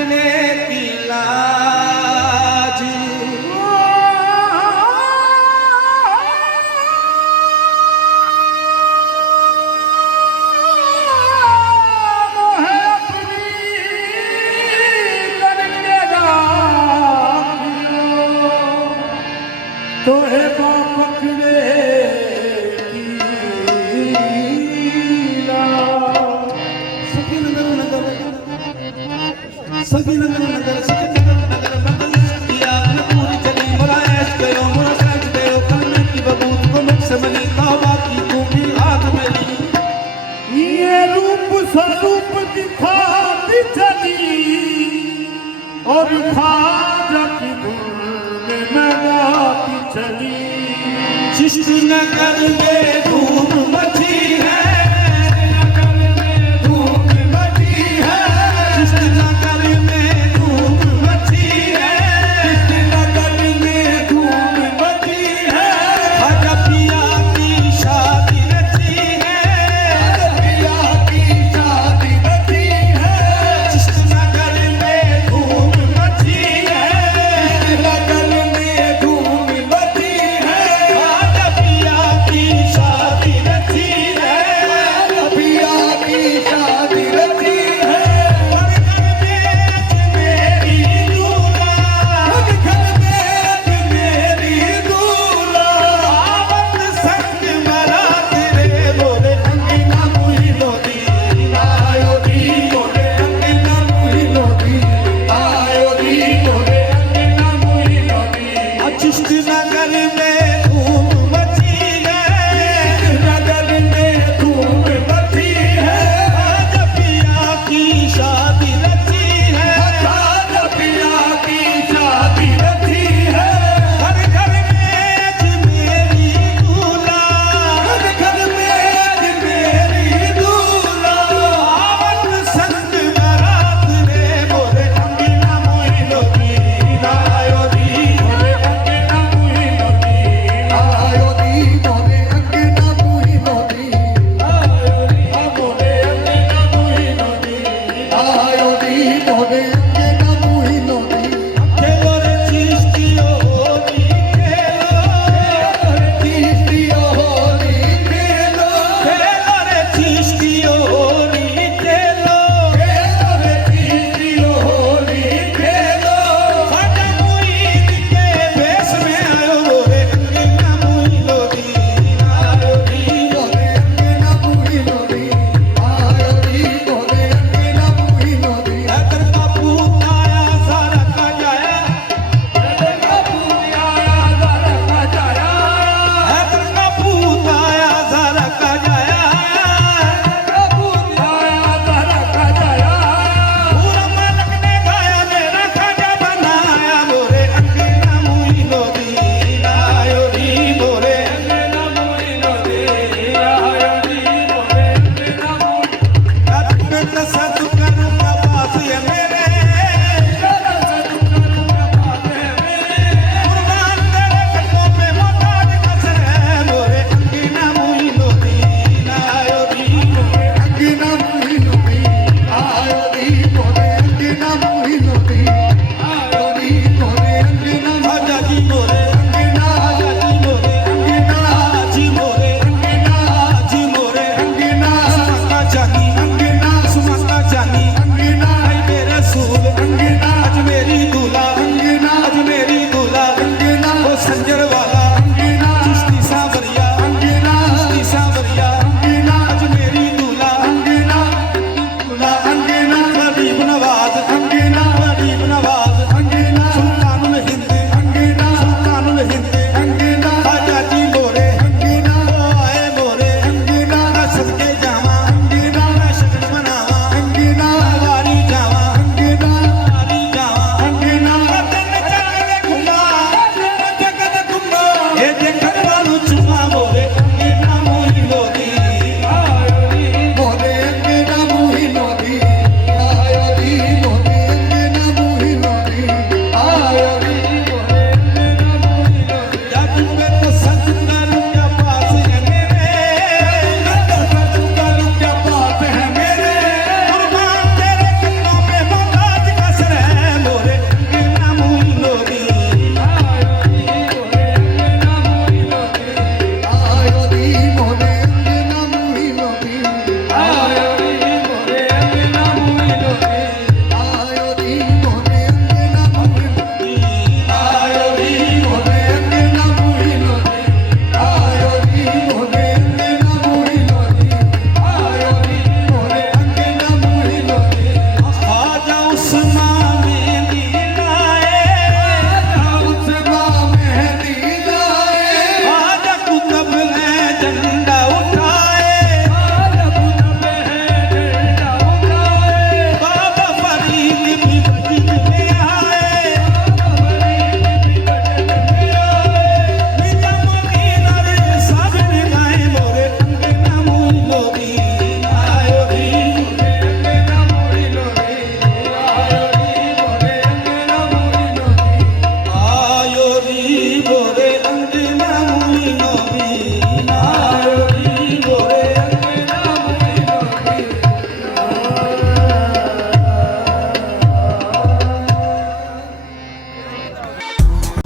लगने की लाज। तो है पकड़े की सखी नगर नगर सखी नगर नगर सखी नगर नगर मंगल किया मैं पूरी चली बड़ा ऐश करो मोरा सच गयो कलमे की बबूत को मुख से मनी तौबा की खूबी आग मेरी। ये रूप स्वरूप दिखाती चली और खाजा की धुन में मैं गाती चली। शिष्ट नगर में धूम मची है, नगर में धूम मची है, शिष्ट नगर में धूम मची है, शिष्ट नगर में धूम मची है। खाजा पिया की शादी रची है, खाजा पिया की शादी रची है, शिष्ट नगर में धूम मची है, शिष्ट नगर में धूम मची है। खाजा पिया की शादी रची है, खाजा पिया की शादी रची है। घर में मेरी दूल्हा, आवत संग बारात रे बोले अंगना मुही लोदी आयो दी, बोले अंगना मुही लोदी आयो दी, बोले अंगना मुही लोदी। अचिष्ट नगर में धूम मची है, नगर में धूम मची है। खाजा पिया की शादी रची है, खाजा पिया की शादी रची है। हर घर में आज मेरी दूल्हा, हर घर में आज मेरी दूल्हा, आवत संग बारात रे बोले अंगना मुही लोदी आयो दी, बोले अंगना मुही लोदी आयो दी, बोले अंगना मुही लोदी आयो दी, बोले अंगना मुही लोदी आयो दी, बोले अंगना मुही लोदी। खेलो रे चिश्तियो होली खेलो, चिश्तियो होली खेलो, खेलो रे चिश्तियो होली खेलो, खेलो रे चिश्तियो होली खेलो। खाजा मुईद के भेष में आयो बोले अंगना मुही लोदी आयो दी, बोले अंगना मुही लोदी आयो दी, बोले अंगना मुही लोदी। अगर बापू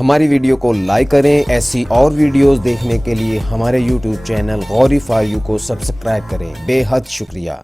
हमारी वीडियो को लाइक करें। ऐसी और वीडियोस देखने के लिए हमारे YouTube channel Gauri for you को सब्सक्राइब करें। बेहद शुक्रिया।